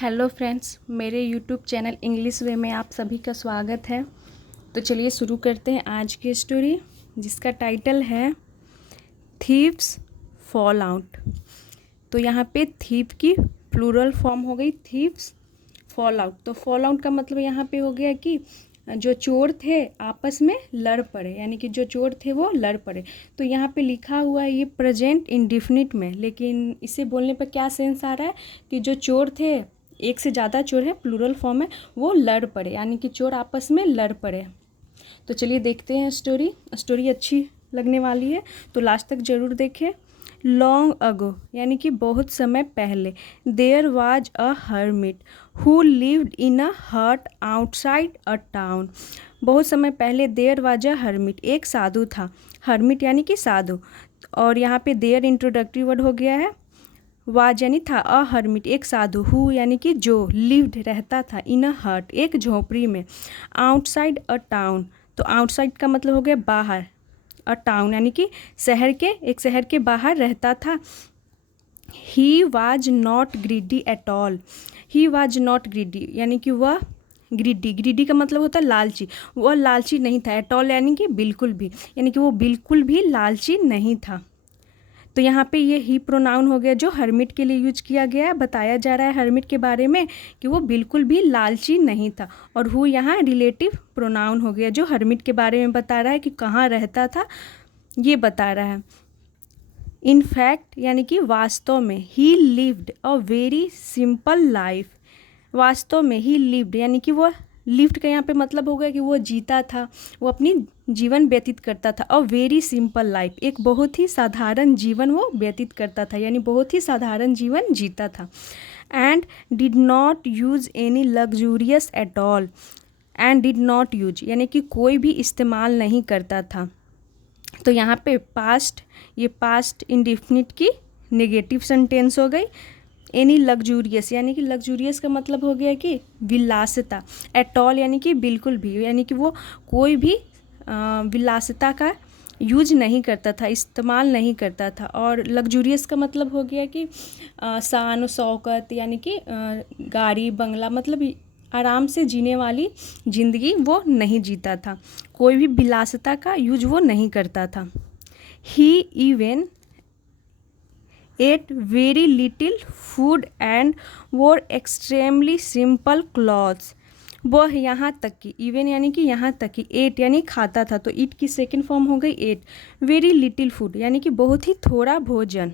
Hello friends, मेरे YouTube channel English वे में आप सभी का स्वागत है। तो चलिए शुरू करते हैं आज की स्टोरी, जिसका टाइटल है थीव्स फॉल आउट। तो यहाँ पे थीव की प्लूरल फॉर्म हो गई थीव्स फॉल आउट। तो फॉल आउट का मतलब यहाँ पे हो गया कि जो चोर थे आपस में लड़ पड़े, यानी कि जो चोर थे वो लड़ पड़े। तो यहाँ पे लिखा हुआ है ये प्रेजेंट इंडेफिनिट में, लेकिन इसे बोलने पर क्या सेंस आ रहा है कि जो चोर थे, एक से ज़्यादा चोर है, प्लूरल फॉर्म है, वो लड़ पड़े, यानी कि चोर आपस में लड़ पड़े। तो चलिए देखते हैं स्टोरी अच्छी लगने वाली है, तो लास्ट तक ज़रूर देखें। लॉन्ग अगो यानी कि बहुत समय पहले, there was a hermit who lived in a hut outside a town. बहुत समय पहले देयर वाज अ हर्मिट, एक साधु था। हर्मिट यानी कि साधु, और यहाँ पे देयर इंट्रोडक्टरी वर्ड हो गया है। वाज यानी था, अ हर्मिट एक साधु, हु यानी कि जो, लिव्ड रहता था, इन अ हट एक झोपड़ी में, आउटसाइड अ टाउन। तो आउटसाइड का मतलब हो गया बाहर, अ टाउन यानी कि शहर के, एक शहर के बाहर रहता था। He was not greedy at all. He was not greedy यानी कि वह, ग्रीडी का मतलब होता है लालची, वह लालची नहीं था। एट ऑल यानी कि बिल्कुल भी, यानी कि वो बिल्कुल भी लालची नहीं था। तो यहाँ पे ये ही प्रोनाउन हो गया जो हर्मिट के लिए यूज किया गया है। बताया जा रहा है हर्मिट के बारे में कि वो बिल्कुल भी लालची नहीं था, और हु यहाँ रिलेटिव प्रोनाउन हो गया जो हर्मिट के बारे में बता रहा है कि कहाँ रहता था, ये बता रहा है। इन फैक्ट यानी कि वास्तव में, ही lived a very simple life. वास्तव में ही लिव्ड यानी कि वो, लिव्ड का यहाँ पे मतलब हो गया कि वो जीता था, वो अपनी जीवन व्यतीत करता था। अ वेरी सिंपल लाइफ, एक बहुत ही साधारण जीवन वो व्यतीत करता था, यानी बहुत ही साधारण जीवन जीता था। And did not use any luxurious at all. And did not use यानी कि कोई भी इस्तेमाल नहीं करता था। तो यहाँ पे पास्ट, ये पास्ट इंडेफिनिट की नेगेटिव सेंटेंस हो गई। एनी लग्जूरियस यानी कि लग्जूरियस का मतलब हो गया कि विलासिता। एट ऑल यानी कि बिल्कुल भी, यानी कि वो कोई भी विलासिता का यूज नहीं करता था, इस्तेमाल नहीं करता था। और लग्जूरियस का मतलब हो गया कि शान शौकत, यानी कि गाड़ी बंगला, मतलब आराम से जीने वाली ज़िंदगी वो नहीं जीता था, कोई भी विलासिता का यूज वो नहीं करता था। He even ate very little food and wore extremely simple clothes. वह यहाँ तक कि, इवन यानी कि यहाँ तक कि, एट यानी खाता था, तो ईट की सेकेंड फॉर्म हो गई एट। वेरी लिटिल फूड यानी कि बहुत ही थोड़ा भोजन।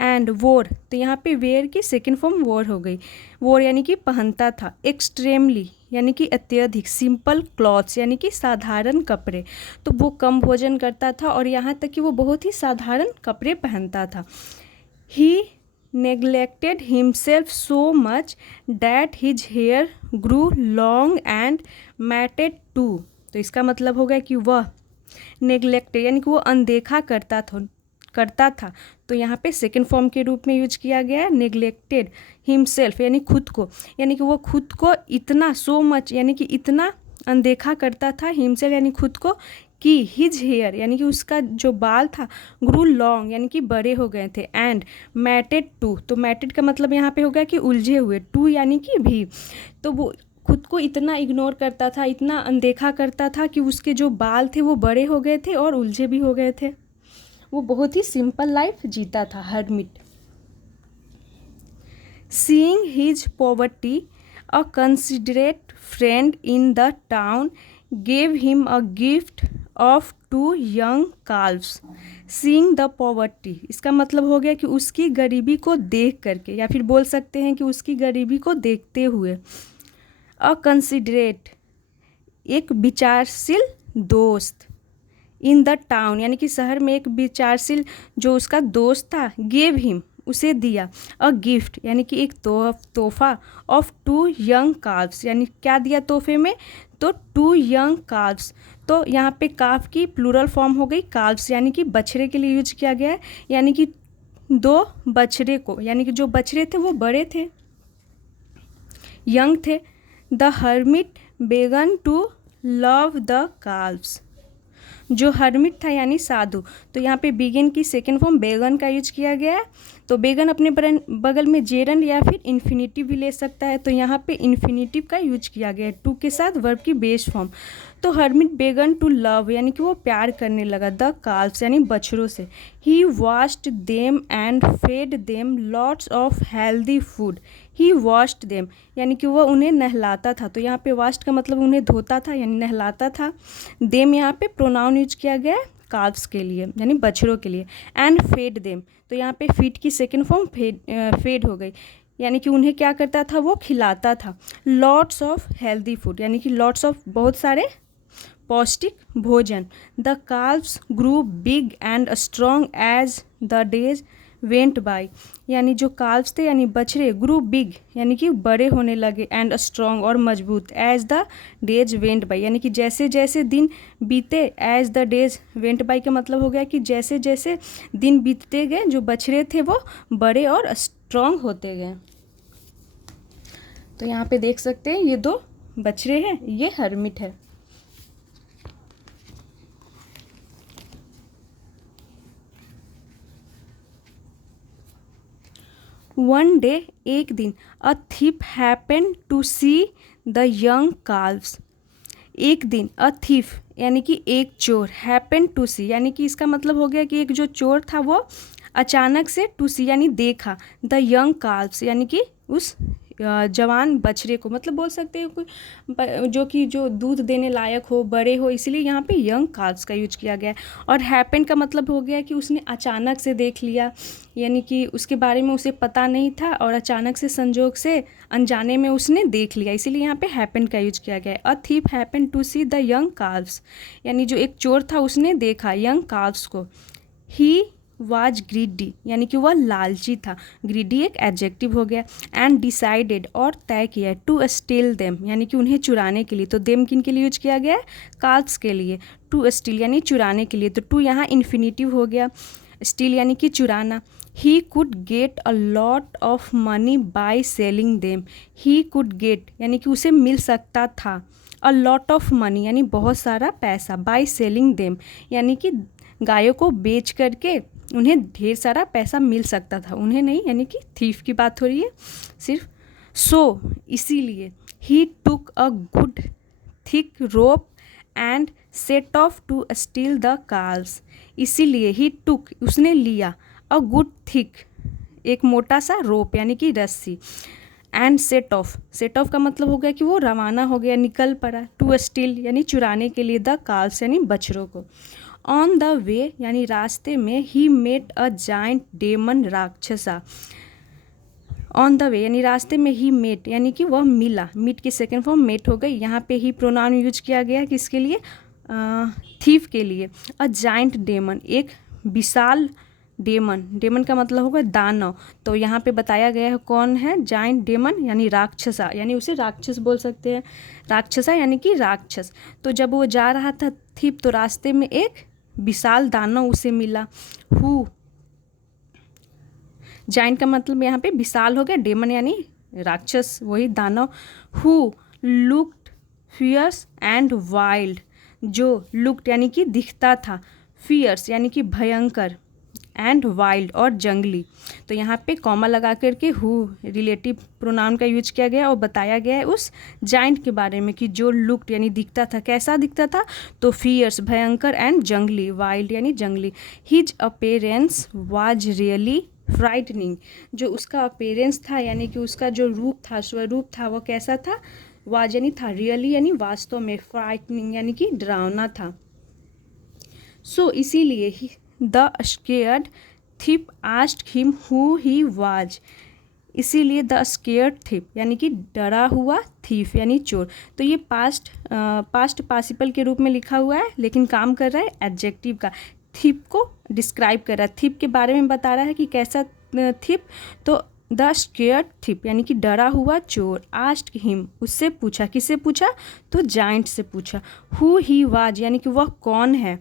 एंड वोर, तो यहाँ पे वेयर की सेकेंड फॉर्म वोर हो गई। वोर यानी कि पहनता था। एक्सट्रीमली यानी कि अत्यधिक। सिंपल क्लॉथ्स यानी कि साधारण कपड़े, तो वो कम भोजन करता था और यहाँ तक कि वो बहुत ही साधारण कपड़े पहनता था। He neglected himself so much that his hair grew long and matted too। तो इसका मतलब हो गया कि वह नेग्लेक्टेड यानी कि वो अनदेखा करता था। तो यहाँ पे सेकेंड फॉर्म के रूप में यूज किया गया है। नेग्लेक्टेड हिमसेल्फ यानी खुद को, यानी कि वो खुद को इतना, सो मच यानी कि इतना अनदेखा करता था। हिमसेल्फ यानी खुद को, कि हिज हेयर यानी कि उसका जो बाल था, ग्रू लॉन्ग यानी कि बड़े हो गए थे। एंड मैटेड टू, तो मैटेड का मतलब यहाँ पे हो गया कि उलझे हुए, टू यानी कि भी। तो वो खुद को इतना इग्नोर करता था, इतना अनदेखा करता था कि उसके जो बाल थे वो बड़े हो गए थे और उलझे भी हो गए थे। वो बहुत ही सिंपल लाइफ जीता था, hermit. Seeing his poverty, a considerate friend in the town gave him a gift of 2 young calves। Seeing the poverty, इसका मतलब हो गया कि उसकी गरीबी को देख करके, या फिर बोल सकते हैं कि उसकी गरीबी को देखते हुए। अ कंसिडरेट, एक विचारशील दोस्त। इन द टाउन यानी कि शहर में एक विचारशील जो उसका दोस्त था। गेव हिम, उसे दिया। अ गिफ्ट यानी कि एक तोहफा। ऑफ 2 यंग काल्व्स, यानी क्या दिया तोहफे में, तो 2 यंग काल्व्स। तो यहाँ पे काफ की प्लूरल फॉर्म हो गई काल्व्स, यानी कि बछड़े के लिए यूज किया गया है, यानी कि 2 बछड़े को, यानी कि जो बछड़े थे वो बड़े थे, यंग थे। द हर्मिट बेगन टू लव द काल्व्स, जो हर्मिट था यानी साधु, तो यहाँ पे बिगिन की सेकेंड फॉर्म बेगन का यूज किया गया है। तो बेगन अपने बगल में जेरन या फिर इन्फिनिटिव भी ले सकता है, तो यहाँ पे इन्फिनिटिव का यूज किया गया है टू के साथ वर्ब की बेस फॉर्म। तो हर्मिट बेगन टू लव यानी कि वो प्यार करने लगा द काल्व्स यानी बछड़ों से। He washed them and fed them lots of healthy food. He washed them यानी कि वह उन्हें नहलाता था, तो यहाँ पे वॉश्ड का मतलब उन्हें धोता था यानी नहलाता था। देम यहाँ पे प्रोनाउन यूज किया गया है काल्व्स के लिए यानी बछड़ों के लिए। एंड फेड देम, तो यहाँ पे फीड की सेकेंड फॉर्म फेड हो गई, यानी कि उन्हें क्या करता था, वो खिलाता था। लॉट्स ऑफ हेल्दी फूड यानी कि लॉट्स ऑफ बहुत सारे पौष्टिक भोजन। The calves grew big and strong as the days went by, यानी जो काल्व्स थे यानी बछड़े, ग्रू बिग यानी कि बड़े होने लगे, एंड स्ट्रॉन्ग और मजबूत, as the days went by यानी कि जैसे जैसे दिन बीते। As the days went by का मतलब हो गया कि जैसे जैसे दिन बीतते गए जो बछड़े थे वो बड़े और स्ट्रॉन्ग होते गए। तो यहाँ पे देख सकते हैं ये दो बछड़े हैं, ये हर्मिट है। वन डे एक दिन, a thief happen to see the young calves. एक दिन अ थीफ यानी कि एक चोर, हैपन टू सी यानी कि इसका मतलब हो गया कि एक जो चोर था वो अचानक से टू सी यानी देखा, द यंग काल्व्स यानी कि उस जवान बछड़े को, मतलब बोल सकते हैं कोई जो दूध देने लायक हो, बड़े हो, इसलिए यहाँ पे यंग काल्व्स का यूज किया गया है। और हैपन का मतलब हो गया कि उसने अचानक से देख लिया, यानी कि उसके बारे में उसे पता नहीं था और अचानक से संजोग से अनजाने में उसने देख लिया, इसीलिए यहाँ पे हैपन का यूज किया गया है। A thief happen to see the young calves यानी जो एक चोर था उसने देखा यंग काल्व्स को। ही वाज ग्रीडी यानी कि वह लालची था, ग्रीडी एक एडजेक्टिव हो गया। एंड डिसाइडेड और तय किया, टू स्टील देम यानी कि उन्हें चुराने के लिए, तो देम किन के लिए यूज किया गया है, काल्व्स के लिए। टू स्टील यानी चुराने के लिए, तो टू यहाँ इन्फिनिटिव हो गया, स्टील यानी कि चुराना। He could get a lot of money by selling them. He could get यानी कि उसे मिल सकता था, अ लॉट ऑफ मनी यानी बहुत सारा पैसा, बाय सेलिंग देम यानी कि गायों को बेच करके उन्हें ढेर सारा पैसा मिल सकता था, उन्हें नहीं, यानी कि थीफ की बात हो रही है सिर्फ। सो इसीलिए he took a good thick rope and set off to steal the calves. इसीलिए ही टुक उसने लिया, अ गुड थिक एक मोटा सा रोप यानी कि रस्सी, एंड सेट ऑफ का मतलब हो गया कि वो रवाना हो गया, निकल पड़ा, टू स्टील यानी चुराने के लिए, द काल्व्स यानी बछड़ों को। ऑन द वे यानी रास्ते में, he met a giant demon राक्षसा। ऑन द वे यानी रास्ते में, ही मेट यानी कि वह मिला, मीट की सेकेंड फॉर्म मेट हो गई। यहाँ पे ही प्रोनाउन यूज किया गया है किसके लिए, थीफ के लिए। अ जाइंट डेमन एक विशाल डेमन, डेमन का मतलब होगा दानव, तो यहाँ पे बताया गया है कौन है, जाइंट डेमन यानी राक्षसा, यानी उसे राक्षस बोल सकते हैं, राक्षसा यानी कि राक्षस। तो जब वो जा रहा था थीप तो रास्ते में एक विशाल दानव उसे मिला। हु जाइंट का मतलब यहाँ पे विशाल हो गया, डेमन यानी राक्षस वही दानव। Who looked fierce and wild, जो लुक्ड यानी कि दिखता था, फियर्स यानी कि भयंकर, एंड वाइल्ड और जंगली। तो यहाँ पे कॉमा लगा करके हु रिलेटिव प्रोनाउन का यूज किया गया और बताया गया है उस जाइंट के बारे में कि जो लुक्ड यानी दिखता था, कैसा दिखता था, तो फियर्स भयंकर, एंड जंगली वाइल्ड यानी जंगली। His appearance was really frightening, जो उसका अपीयरेंस था यानी कि उसका जो रूप था, स्वरूप था, वो कैसा था, वाज यानी था, रियली यानी वास्तव में, फ्राइटनिंग यानी कि डरावना था। सो इसीलिए the scared thief asked him who he was, इसीलिए द स्केयर्ड थिप यानी कि डरा हुआ थीफ यानी चोर। तो ये पास्ट पार्टिसिपल के रूप में लिखा हुआ है, लेकिन काम कर रहा है एडजेक्टिव का, थीप को डिस्क्राइब कर रहा है, थीप के बारे में बता रहा है कि कैसा थीप, तो द स्केयर्ड थिप यानी कि डरा हुआ चोर। आस्क्ड हिम उससे पूछा, किससे पूछा, तो जाइंट से पूछा। हु ही वाज यानी कि वह कौन है,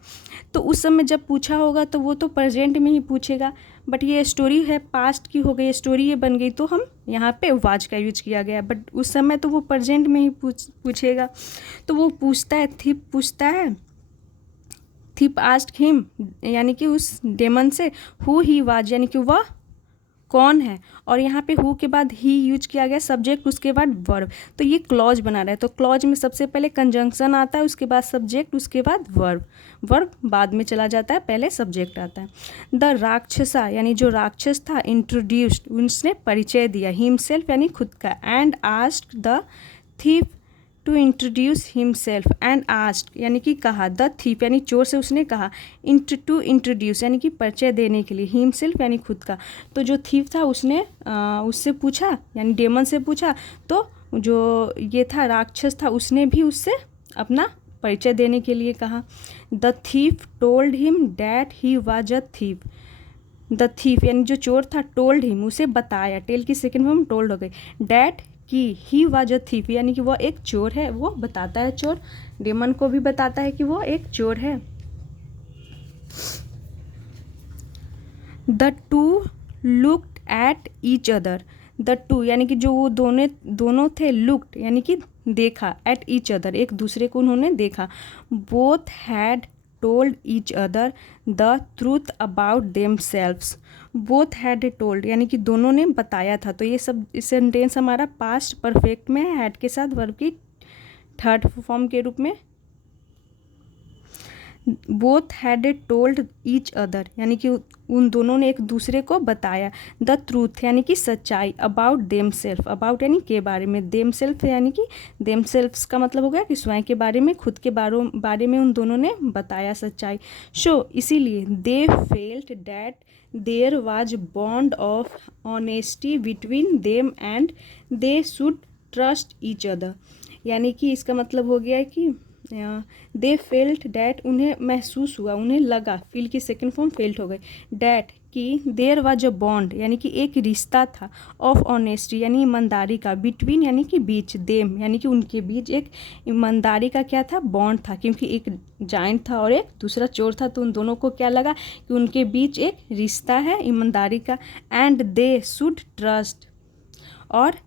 तो उस समय जब पूछा होगा तो वो तो प्रेजेंट में ही पूछेगा, बट ये स्टोरी है पास्ट की हो गई, स्टोरी ये बन गई, तो हम यहाँ पे वाज का यूज किया गया, बट उस समय तो वो प्रेजेंट में ही पूछेगा। तो वो पूछता है, थीप पूछता है, थीप आस्क्ड हिम यानी कि उस डेमन से, हु ही वाज यानी कि वह कौन है, और यहाँ पे हु के बाद ही यूज किया गया, सब्जेक्ट उसके बाद वर्ब, तो ये क्लॉज बना रहा है। तो क्लॉज में सबसे पहले कंजंक्शन आता है, उसके बाद सब्जेक्ट, उसके बाद वर्ब, वर्ब बाद में चला जाता है, पहले सब्जेक्ट आता है। द राक्षसा यानी जो राक्षस था, इंट्रोड्यूस्ड उसने परिचय दिया, हिमसेल्फ यानी खुद का, and asked the thief to introduce himself, and asked यानी कि कहा, द थीफ यानी चोर से उसने कहा, टू इंट्रोड्यूस यानी कि परिचय देने के लिए, हिमसेल्फ यानी खुद का। तो जो थीफ था उसने उससे पूछा यानी डेमन से पूछा, तो जो ये था राक्षस था उसने भी उससे अपना परिचय देने के लिए कहा। The thief told him that he was a thief, the thief यानी जो चोर था, टोल्ड हिम उसे बताया, टेल की सेकेंड फॉर्म टोल्ड हो गई, डैट कि ही वाज अ थीफ यानी कि वह एक चोर है, वो बताता है चोर, डेमन को भी बताता है कि वो एक चोर है। The two looked at each other, the two यानी कि जो वो दोनों थे, लुक्ड यानी कि देखा, एट ईच अदर एक दूसरे को उन्होंने देखा, both had told each other the truth about themselves, both had told यानी कि दोनों ने बताया था। तो ये सब सेंटेंस हमारा पास्ट परफेक्ट में है, हैड के साथ वर्ब की थर्ड फॉर्म के रूप में। Both had told each other यानी कि उन दोनों ने एक दूसरे को बताया, द ट्रूथ यानी कि सच्चाई, अबाउट देम सेल्फ, अबाउट यानी के बारे में, देम सेल्फ यानी कि देम सेल्फ्स का मतलब हो गया कि स्वयं के बारे में, खुद के बारे में उन दोनों ने बताया सच्चाई। सो इसीलिए they felt that there was bond of honesty between them and they should trust each other, यानी कि इसका मतलब हो गया कि दे फेल्ट डैट उन्हें महसूस हुआ, उन्हें लगा, फील की सेकेंड फॉर्म फेल्ट हो गई, डैट कि देयर वाज अ बॉन्ड यानी कि एक रिश्ता था, ऑफ ऑनेस्टी यानी ईमानदारी का, बिटवीन यानी कि बीच, देम यानी कि उनके बीच एक ईमानदारी का क्या था, बॉन्ड था, क्योंकि एक जाइंट था और एक दूसरा चोर था, तो उन दोनों को क्या लगा कि उनके बीच एक रिश्ता है ईमानदारी का। एंड दे शुड ट्रस्ट, और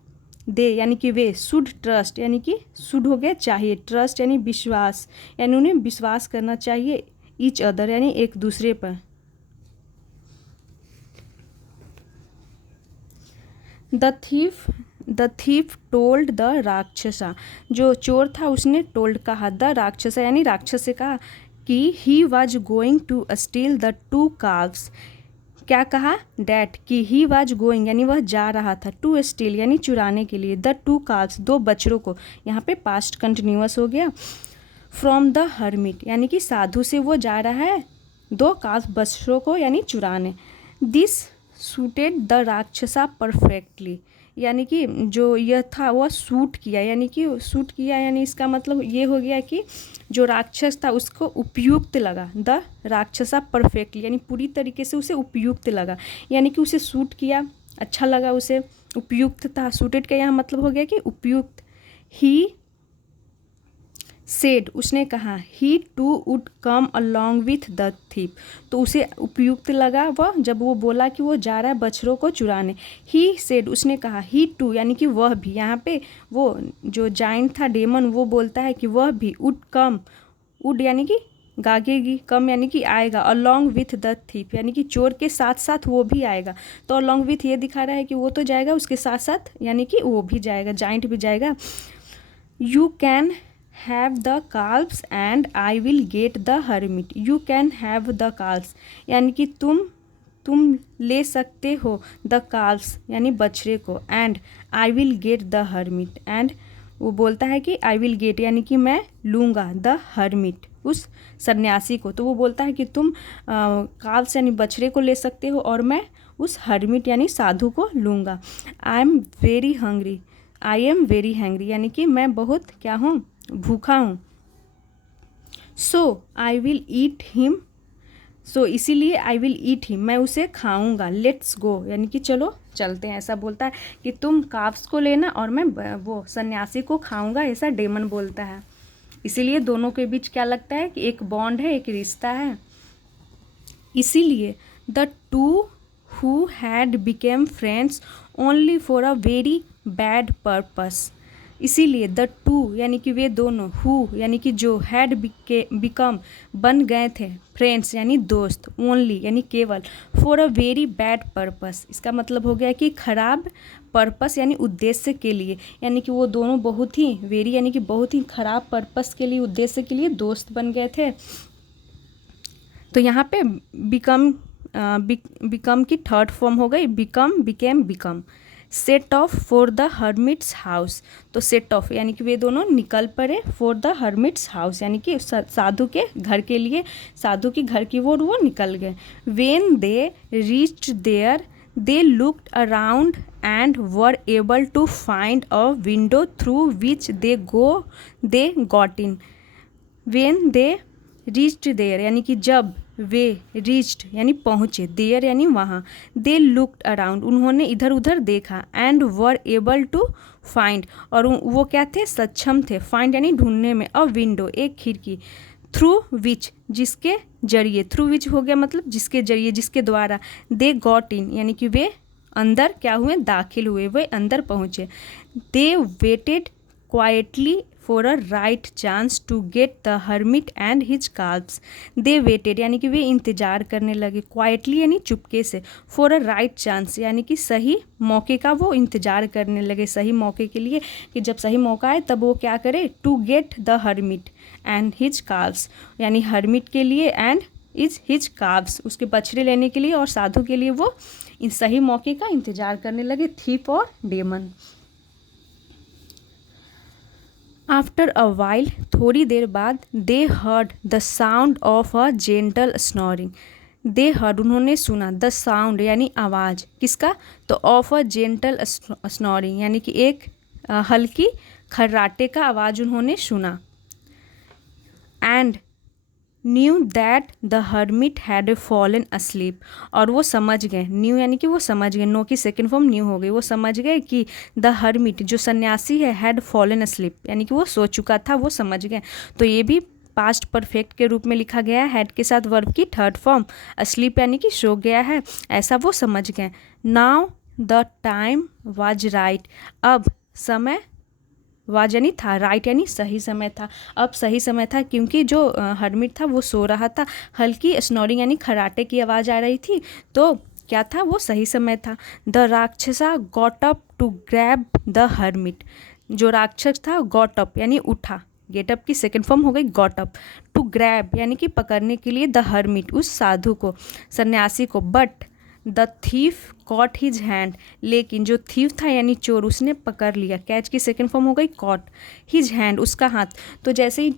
दे यानी कि वे, शुड ट्रस्ट यानी कि शुड हो गया चाहिए, ट्रस्ट यानी विश्वास, यानी उन्हें विश्वास करना चाहिए, ईच अदर यानी एक दूसरे पर। द थीफ टोल्ड द राक्षसा, जो चोर था उसने टोल्ड कहा, द राक्षसा यानी राक्षस से कहा कि he was going to steal the two calves, क्या कहा, डैट कि ही वाज गोइंग यानी वह जा रहा था, टू स्टील यानी चुराने के लिए, द टू काल्व्स दो बछड़ों को, यहाँ पे पास्ट कंटिन्यूअस हो गया, फ्रॉम द हर्मिट यानी कि साधु से वो जा रहा है दो काल्व्स बछड़ों को यानी चुराने। दिस सूटेड द राक्षसा परफेक्टली, यानी कि जो यह था वह सूट किया, यानी कि सूट किया यानी इसका मतलब ये हो गया कि जो राक्षस था उसको उपयुक्त लगा, द राक्षसा परफेक्टली यानी पूरी तरीके से उसे उपयुक्त लगा, यानी कि उसे सूट किया, अच्छा लगा उसे, उपयुक्त था, सूटेड का यहाँ मतलब हो गया कि उपयुक्त। ही सेड उसने कहा, he too would come along with the thief, तो उसे उपयुक्त लगा वह जब वो बोला कि वो जा रहा है बछड़ों को चुराने। ही सेड उसने कहा, ही टू यानी कि वह भी, यहाँ पे वो जो जाइंट था डेमन वो बोलता है कि वह भी, वुड कम, वुड यानी कि गागेगी, कम यानी कि आएगा, अलॉन्ग विथ द थीप यानी कि चोर के साथ साथ वो भी आएगा, तो अलॉन्ग विथ ये दिखा रहा है कि वो तो जाएगा उसके साथ साथ यानी कि वो भी जाएगा, जाइंट भी जाएगा। You can have the calves and I will get the hermit, you can have the calves यानी कि तुम ले सकते हो, द काल्व्स यानी बछड़े को, and I will get the hermit, and वो बोलता है कि आई विल गेट यानी कि मैं लूँगा, द हर्मिट उस सन्यासी को, तो वो बोलता है कि तुम काल्व्स यानी बछड़े को ले सकते हो और मैं उस हर्मिट यानी साधु को लूँगा। I am very hungry, I am very hangry यानी कि मैं बहुत क्या हूँ, भूखा हूँ। सो आई विल ईट हिम, सो इसीलिए आई विल ईट हिम मैं उसे खाऊंगा, लेट्स गो यानी कि चलो चलते हैं, ऐसा बोलता है कि तुम काफ्स को लेना और मैं वो सन्यासी को खाऊंगा, ऐसा डेमन बोलता है। इसीलिए दोनों के बीच क्या लगता है कि एक बॉन्ड है, एक रिश्ता है। इसीलिए the two who had become friends only for a very bad purpose, इसीलिए द टू यानी कि वे दोनों, हु यानी कि जो, हैड बिकम बन गए थे, फ्रेंड्स यानी दोस्त, ओनली यानी केवल, for a very bad purpose, इसका मतलब हो गया कि खराब पर्पस यानी उद्देश्य के लिए, यानी कि वो दोनों बहुत ही, वेरी यानी कि बहुत ही खराब पर्पस के लिए, उद्देश्य के लिए दोस्त बन गए थे। तो यहाँ पे बिकम की थर्ड फॉर्म हो गई become. Set of for the hermits house, तो सेट ऑफ यानी कि वे दोनों निकल पड़े, फॉर द हर्मिट्स हाउस यानी कि साधु के घर के लिए, साधु के घर की ओर वो निकल गए। When they reached there they looked around and were able to find a window through which they got in. When they reached there यानी कि जब, वे रीच्ड यानी पहुँचे, देयर यानी वहाँ, दे लुक्ड अराउंड उन्होंने इधर उधर देखा, and were able to find और वो क्या थे, सक्षम थे, फाइंड यानी ढूंढने में, अ विंडो एक खिड़की, थ्रू विच जिसके जरिए, थ्रू विच हो गया मतलब जिसके जरिए, जिसके द्वारा, दे गॉट इन यानी कि वे अंदर क्या हुए, दाखिल हुए, वे अंदर पहुँचे। They waited quietly for a right chance to get the hermit and his calves. They waited यानी कि वे इंतजार करने लगे, क्वाइटली यानी चुपके से, फॉर अ राइट चांस यानी कि सही मौके का वो इंतजार करने लगे, सही मौके के लिए कि जब सही मौका आए तब वो क्या करे, to get the hermit and his calves यानी हर्मिट के लिए, एंड इज हिज काव्स उसके बछड़े लेने के लिए, और साधु के लिए वो इन सही मौके का इंतजार करने लगे, थीप और डेमन। आफ्टर अ वाइल थोड़ी देर बाद, दे heard the sound of a gentle snoring. They heard उन्होंने सुना, द साउंड यानी आवाज़, किसका, तो ऑफ अ जेंटल स्नोरिंग यानी कि एक हल्की खर्राटे का आवाज़ उन्होंने सुना। And knew that the hermit had fallen asleep और वो समझ गए, न्यू यानी कि वो समझ गए, नो की सेकेंड फॉर्म न्यू हो गई, वो समझ गए कि द हर्मिट जो सन्यासी है, हैड फॉलन अस्लीप यानी कि वो सो चुका था, वो समझ गए। तो ये भी पास्ट परफेक्ट के रूप में लिखा गया है, हैड के साथ वर्ब की थर्ड फॉर्म, अस्लीप यानी कि सो गया है, ऐसा वो समझ गए। Now the time was right, अब समय, वाज यानी था, राइट यानी सही समय था, अब सही समय था क्योंकि जो हर्मिट था वो सो रहा था, हल्की स्नोरिंग यानी खराटे की आवाज़ आ रही थी, तो क्या था, वो सही समय था। द राक्षसा got up to grab the hermit, जो राक्षस था गॉट अप यानी उठा, गेट अप की सेकेंड फॉर्म हो गई गॉट अप, टू ग्रैब यानी कि पकड़ने के लिए, द हर्मिट उस साधु को, सन्यासी को, but the thief caught his hand, लेकिन जो थीफ था यानी चोर, उसने पकड़ लिया, कैच की सेकेंड फॉर्म हो गई कॉट, हिज हैंड उसका हाथ। तो जैसे ही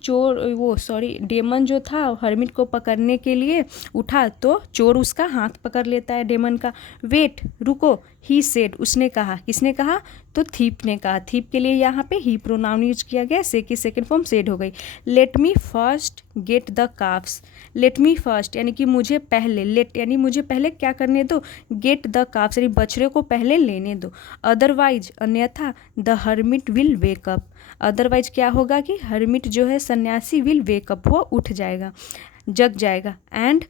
डेमन जो था हर्मिट को पकड़ने के लिए उठा तो चोर उसका हाथ पकड़ लेता है डेमन का। वेट रुको, ही सेड उसने कहा, किसने कहा, तो थीप ने कहा, थीप के लिए यहाँ पे ही प्रोनाउन यूज किया गया, से की सेकेंड फॉर्म सेड हो गई। Let me first get the carbs, let me first यानी कि मुझे पहले, लेट यानी मुझे पहले क्या करने दो, गेट द काफ्स यानी बछड़े को पहले लेने दो, अदरवाइज अन्यथा the hermit will wake up, otherwise क्या होगा कि हर्मिट जो है सन्यासी विल वेकअप वो उठ जाएगा, जग जाएगा। And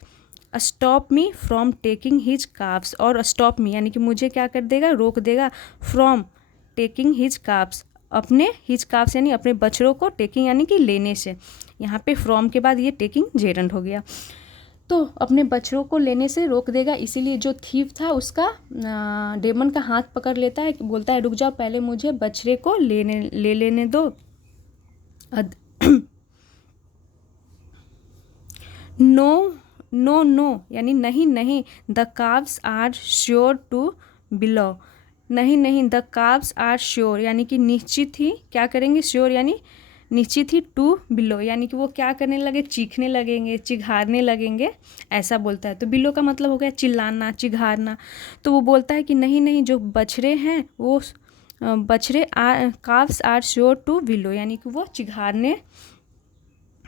stop me from taking his carbs, और स्टॉप मी यानी कि मुझे क्या कर देगा, रोक देगा, फ्रॉम टेकिंग हिज काफ्स अपने, हिज काफ्स यानी अपने बछड़ों को, टेकिंग यानी कि लेने से, यहाँ पे फ्रॉम के बाद ये टेकिंग जेरेंट हो गया, तो अपने बछड़ों को लेने से रोक देगा। इसीलिए जो थीफ था उसका डेमन का हाथ पकड़ लेता है, बोलता है रुक जाओ पहले मुझे बछड़े को ले लेने दो। नो नो नो यानी नहीं नहीं, the calves are sure to bellow, नहीं नहीं, द काव्स आर श्योर यानी कि निश्चित ही क्या करेंगे, श्योर यानी निश्चित ही, टू बिलो यानी कि वो क्या करने लगे, चीखने लगेंगे, चिघारने लगेंगे, ऐसा बोलता है। तो बिलो का मतलब हो गया चिल्लाना, चिघारना। तो वो बोलता है कि नहीं नहीं, जो बछड़े हैं वो बछड़े calves are sure to bellow यानी कि वो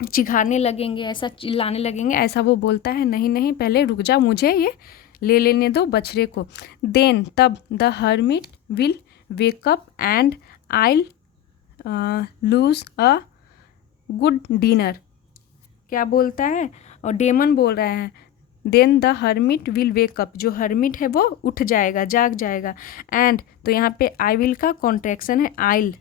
चिघारने लगेंगे, ऐसा चिल्लाने लगेंगे, ऐसा वो बोलता है। नहीं नहीं, पहले रुक जा, मुझे ये ले लेने दो बछड़े को। देन तब the hermit will wake up and I'll lose a good dinner, क्या बोलता है, और डेमन बोल रहा है then the hermit will wake up, जो हर्मिट है वो उठ जाएगा, जाग जाएगा। एंड तो यहाँ पे आई विल का कॉन्ट्रैक्शन है I'll,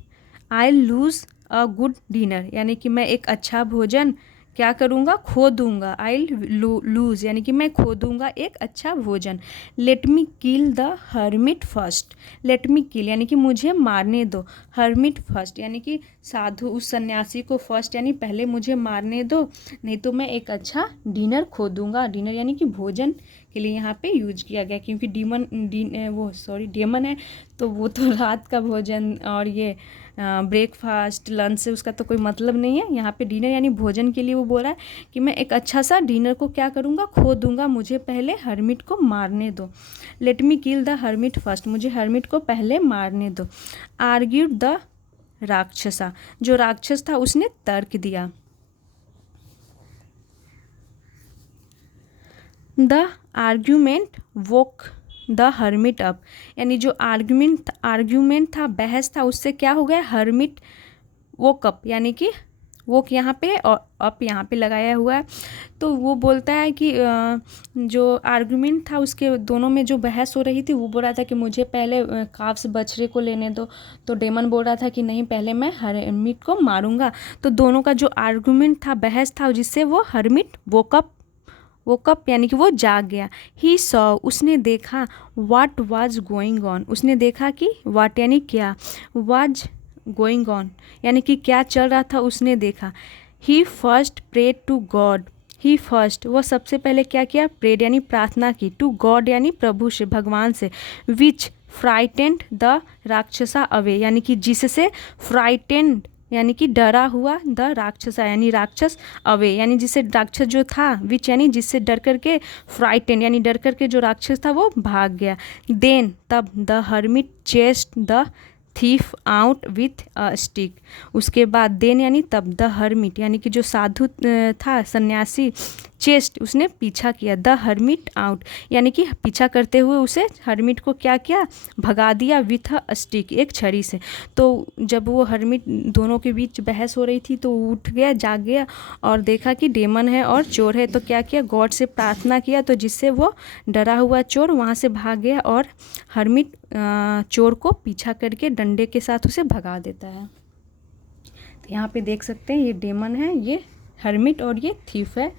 I lose a good dinner, यानी कि मैं एक अच्छा भोजन क्या करूँगा, खो दूँगा। आई लूज़ यानी कि मैं खो दूँगा एक अच्छा भोजन। Let me kill the hermit first, let me kill यानी कि मुझे मारने दो, हर्मिट फर्स्ट यानी कि साधु उस सन्यासी को फर्स्ट यानी पहले मुझे मारने दो, नहीं तो मैं एक अच्छा डिनर खो दूँगा। डिनर यानी कि भोजन के लिए यहाँ पे यूज किया गया, क्योंकि डेमन है तो वो तो रात का भोजन और ये ब्रेकफास्ट लंच से उसका तो कोई मतलब नहीं है। यहाँ पे डिनर यानी भोजन के लिए वो बोल रहा है कि मैं एक अच्छा सा डिनर को क्या करूँगा, खो दूँगा, मुझे पहले हर्मिट को मारने दो। Late me kill the hermit first, मुझे हर्मिट को पहले मारने दो। आर्ग्यूड द राक्षसा, जो राक्षस था उसने तर्क दिया। The argument woke the hermit up, यानी जो आर्ग्यूमेंट था, बहस था, उससे क्या हो गया, हर्मिट वोक अप, यानी कि वोक यहाँ पे और अप यहाँ पे लगाया हुआ है। तो वो बोलता है कि जो आर्गुमेंट था उसके दोनों में जो बहस हो रही थी, वो बोल रहा था कि मुझे पहले काफ्स बछड़े को लेने दो, तो डेमन बोल रहा था कि नहीं पहले मैं हर्मिट को मारूंगा। तो दोनों का जो आर्गुमेंट था, बहस था, जिससे वो हर्मिट वोकअप यानी कि वो जाग गया। ही सॉ, उसने देखा, व्हाट वाज गोइंग ऑन, उसने देखा कि व्हाट यानी क्या, वाज गोइंग ऑन यानी कि क्या चल रहा था, उसने देखा। He first prayed to god, he first वो सबसे पहले क्या किया, प्रेड यानी प्रार्थना की, टू गॉड यानी प्रभु से, भगवान से, विच फ्राइटेंड द राक्षसा अवे यानी कि जिससे, फ्राइटेंड यानी कि डरा हुआ, द राक्षसा यानी राक्षस, अवे यानी जिससे राक्षस जो था, विच यानी जिससे डर करके, फ्राइटेंड यानी डर करके जो राक्षस था वो भाग गया। देन तब, the hermit chest the thief out with a stick, उसके बाद देन यानी तब, द हर्मिट यानी कि जो साधु था, सन्यासी, चेस्ट उसने पीछा किया, द हर्मिट आउट यानी कि पीछा करते हुए उसे हर्मिट को क्या किया, भगा दिया, विथ अ स्टिक एक छड़ी से। तो जब वो हर्मिट, दोनों के बीच बहस हो रही थी, तो वो उठ गया, जाग गया और देखा कि डेमन है और चोर है, तो क्या किया, गॉड से प्रार्थना किया, तो जिससे वो डरा हुआ चोर वहाँ से भाग गया और हर्मिट चोर को पीछा करके डंडे के साथ उसे भगा देता है। तो यहाँ पे देख सकते हैं ये डेमन है, ये हर्मिट और ये थीफ है।